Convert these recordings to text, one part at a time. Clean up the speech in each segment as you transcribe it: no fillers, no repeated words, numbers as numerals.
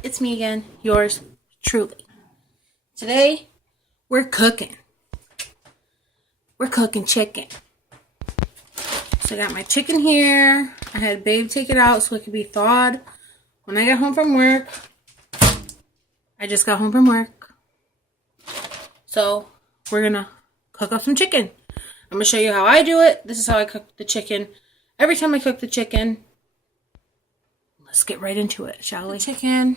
It's me again, yours truly. Today, we're cooking. We're cooking chicken. So I got my chicken here. I had Babe take it out so it could be thawed. When I got home from work, I just got home from work. So, we're gonna cook up some chicken. I'm gonna show you how I do it. This is how I cook the chicken. Every time I cook the chicken, let's get right into it, shall we? Chicken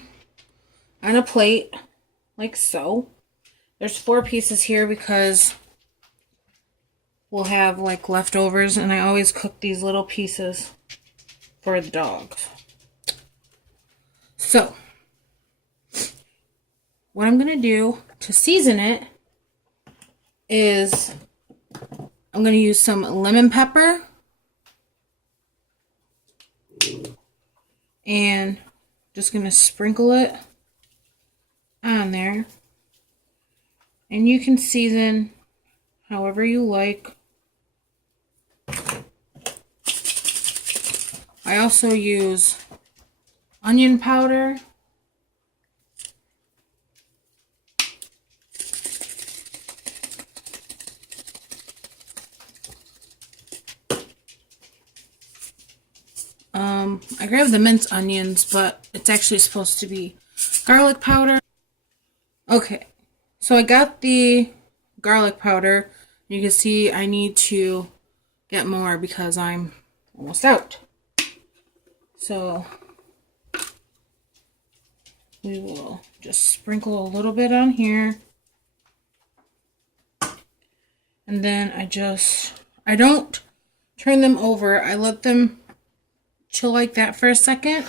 on a plate, like so. There's 4 pieces here because we'll have like leftovers, and I always cook these little pieces for the dogs. So, what I'm gonna do to season it is I'm gonna use some lemon pepper and just gonna sprinkle it on there. And you can season however you like. I also use onion powder. I grabbed the minced onions, but it's actually supposed to be garlic powder. Okay, so I got the garlic powder. You can see I need to get more because I'm almost out. So we will just sprinkle a little bit on here. And then I don't turn them over. I let them chill like that for a second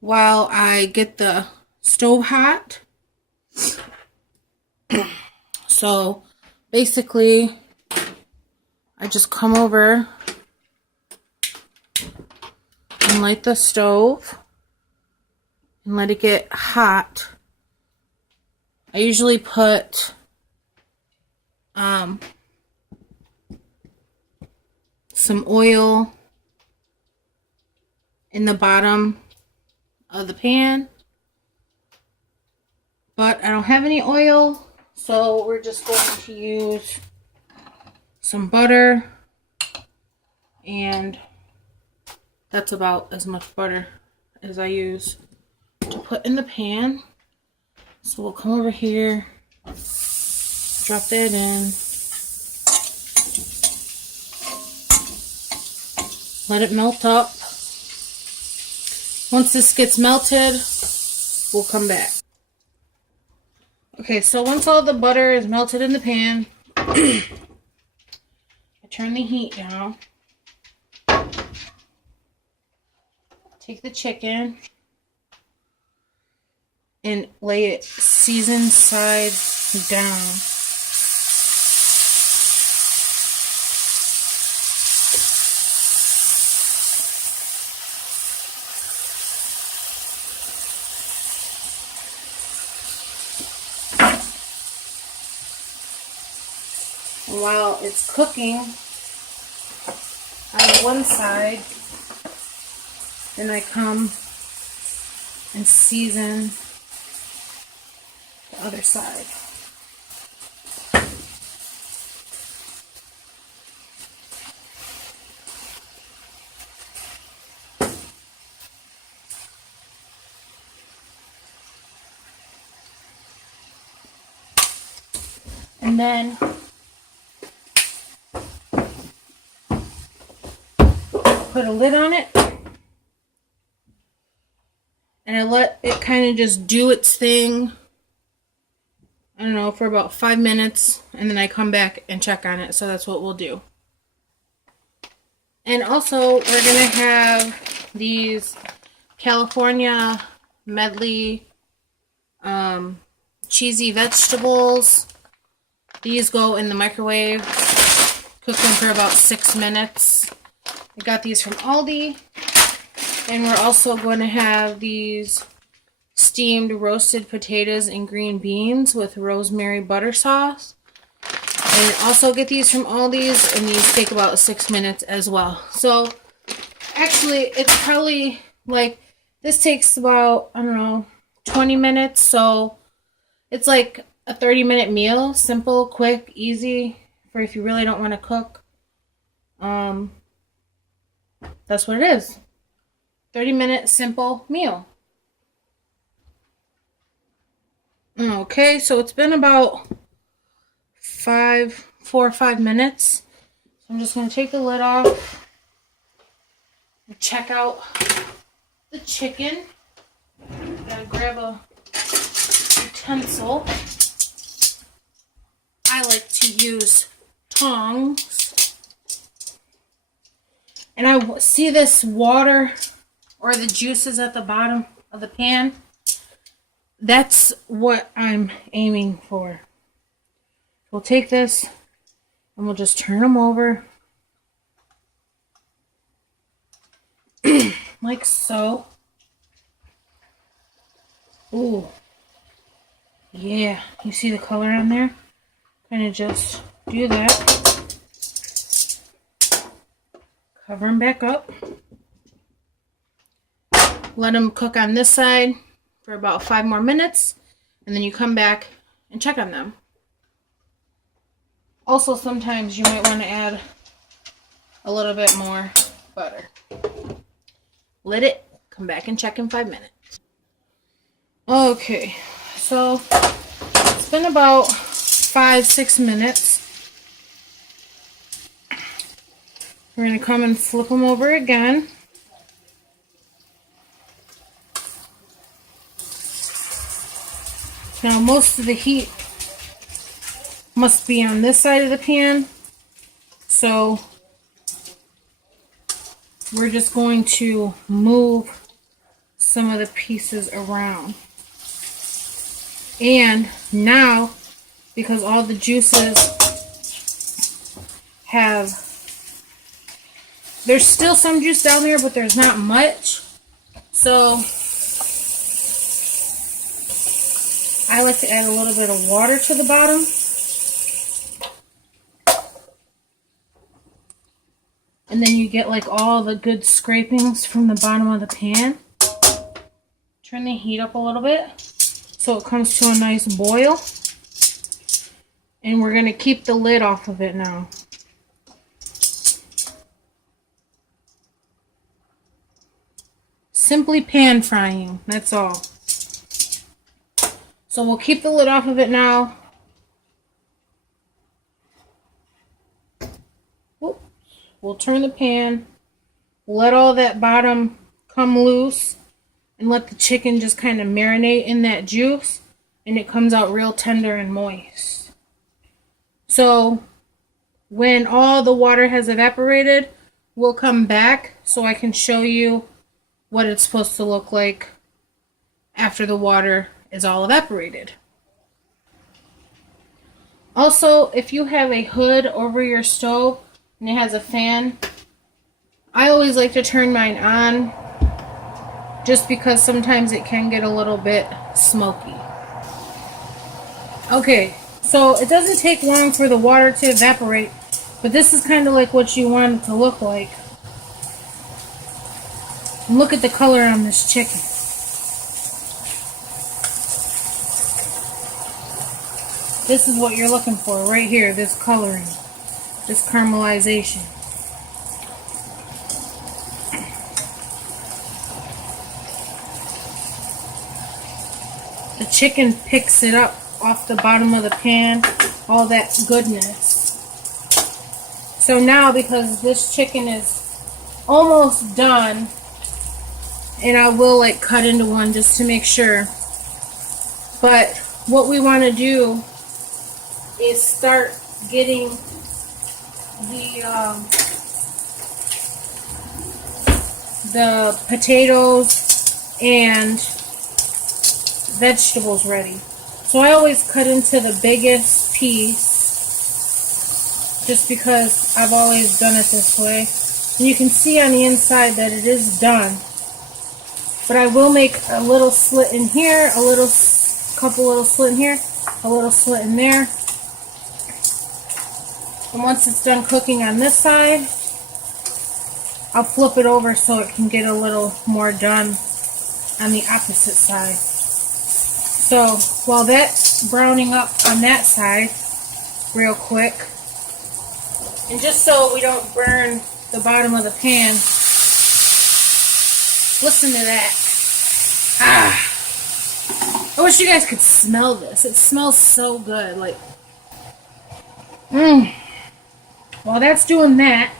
while I get the stove hot. So basically, I just come over and light the stove and let it get hot. I usually put some oil in the bottom of the pan, but I don't have any oil, so we're just going to use some butter, and that's about as much butter as I use to put in the pan. So we'll come over here, drop that in, let it melt up. Once this gets melted, we'll come back. Okay, so once all the butter is melted in the pan, I turn the heat down. Take the chicken and lay it seasoned side down. While it's cooking on one side, then I come and season the other side. And then put a lid on it, and I let it kind of just do its thing, I don't know, for about 5 minutes, and then I come back and check on it. So that's what we'll do. And also, we're gonna have these California medley cheesy vegetables. These go in the microwave, cook them for about 6 minutes. I got these from Aldi. And we're also going to have these steamed roasted potatoes and green beans with rosemary butter sauce. And also get these from Aldi's, and these take about 6 minutes as well. So actually, it's probably like, this takes about, I don't know, 20 minutes. So it's like a 30-minute meal. Simple, quick, easy for if you really don't want to cook. That's what it is. 30-minute simple meal. Okay, so it's been about 4 or 5 minutes. So I'm just going to take the lid off and check out the chicken. Gotta grab a utensil. I like to use tongs. And I see this water or the juices at the bottom of the pan. That's what I'm aiming for. We'll take this and we'll just turn them over like so. Ooh, yeah, you see the color on there? Kind of just do that. Cover them back up. Let them cook on this side for about 5 more minutes, and then you come back and check on them. Also, sometimes you might want to add a little bit more butter. Lid it, come back and check in 5 minutes. Okay, so it's been about 5-6 minutes. We're going to come and flip them over again. Now, most of the heat must be on this side of the pan, so we're just going to move some of the pieces around. And now, because all the juices there's still some juice down there, but there's not much. So I like to add a little bit of water to the bottom. And then you get like all the good scrapings from the bottom of the pan. Turn the heat up a little bit so it comes to a nice boil. And we're going to keep the lid off of it now. Simply pan frying, that's all. So we'll keep the lid off of it now. We'll turn the pan, let all that bottom come loose, and let the chicken just kind of marinate in that juice, and it comes out real tender and moist. So when all the water has evaporated, we'll come back so I can show you what it's supposed to look like after the water is all evaporated. Also, if you have a hood over your stove and it has a fan, I always like to turn mine on just because sometimes it can get a little bit smoky. Okay, so it doesn't take long for the water to evaporate, but this is kind of like what you want it to look like. And look at the color on this chicken. This is what you're looking for right here, this coloring, this caramelization. The chicken picks it up off the bottom of the pan, all that goodness. So now, because this chicken is almost done, and I will like cut into one just to make sure, but what we want to do is start getting the potatoes and vegetables ready. So I always cut into the biggest piece just because I've always done it this way. And you can see on the inside that it is done. But I will make a little slit in here, couple little slit in here, a little slit in there. And once it's done cooking on this side, I'll flip it over so it can get a little more done on the opposite side. So while that's browning up on that side real quick, and just so we don't burn the bottom of the pan, listen to that. I wish you guys could smell this. It smells so good. Like, while that's doing that,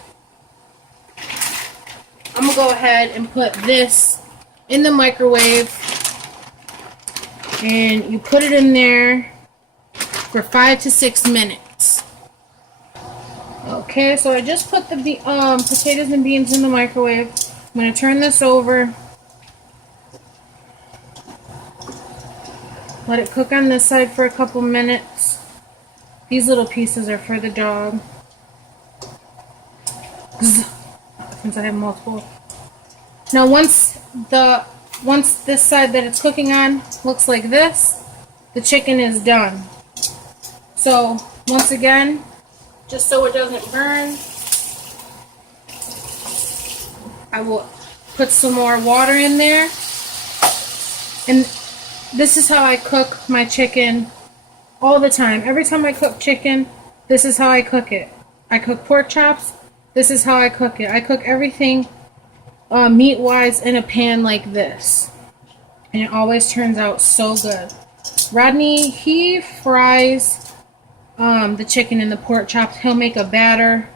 I'm gonna go ahead and put this in the microwave, and you put it in there for 5 to 6 minutes. Okay, so I just put the potatoes and beans in the microwave. I'm gonna turn this over, let it cook on this side for a couple minutes. These little pieces are for the dog, since I have multiple. Now once this side that it's cooking on looks like this, the chicken is done. So once again, just so it doesn't burn, I will put some more water in there. And this is how I cook my chicken all the time. Every time I cook chicken, this is how I cook it. I cook pork chops, this is how I cook it. I cook everything meat-wise in a pan like this. And it always turns out so good. Rodney, he fries the chicken and the pork chops. He'll make a batter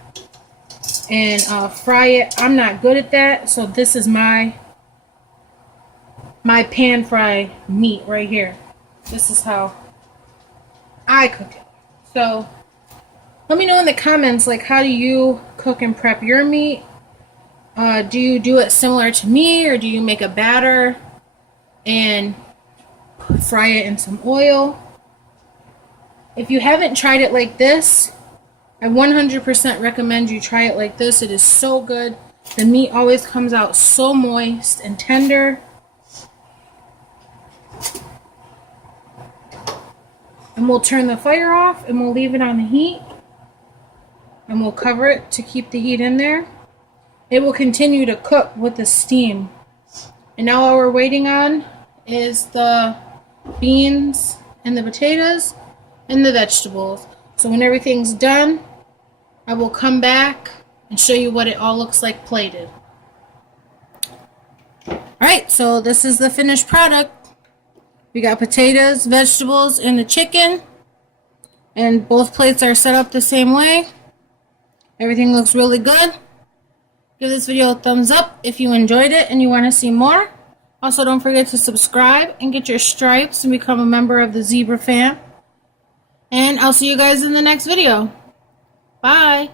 and fry it. I'm not good at that, so this is my pan fry meat right here. This is how I cook it. So let me know in the comments, like, how do you cook and prep your meat? Do you do it similar to me, or do you make a batter and fry it in some oil? If you haven't tried it like this, I 100% recommend you try it like this. It is so good. The meat always comes out so moist and tender. And we'll turn the fire off and we'll leave it on the heat. And we'll cover it to keep the heat in there. It will continue to cook with the steam. And now all we're waiting on is the beans and the potatoes and the vegetables. So when everything's done, I will come back and show you what it all looks like plated. Alright, so this is the finished product. We got potatoes, vegetables, and the chicken. And both plates are set up the same way. Everything looks really good. Give this video a thumbs up if you enjoyed it and you want to see more. Also, don't forget to subscribe and get your stripes and become a member of the Zebra fam. And I'll see you guys in the next video. Bye.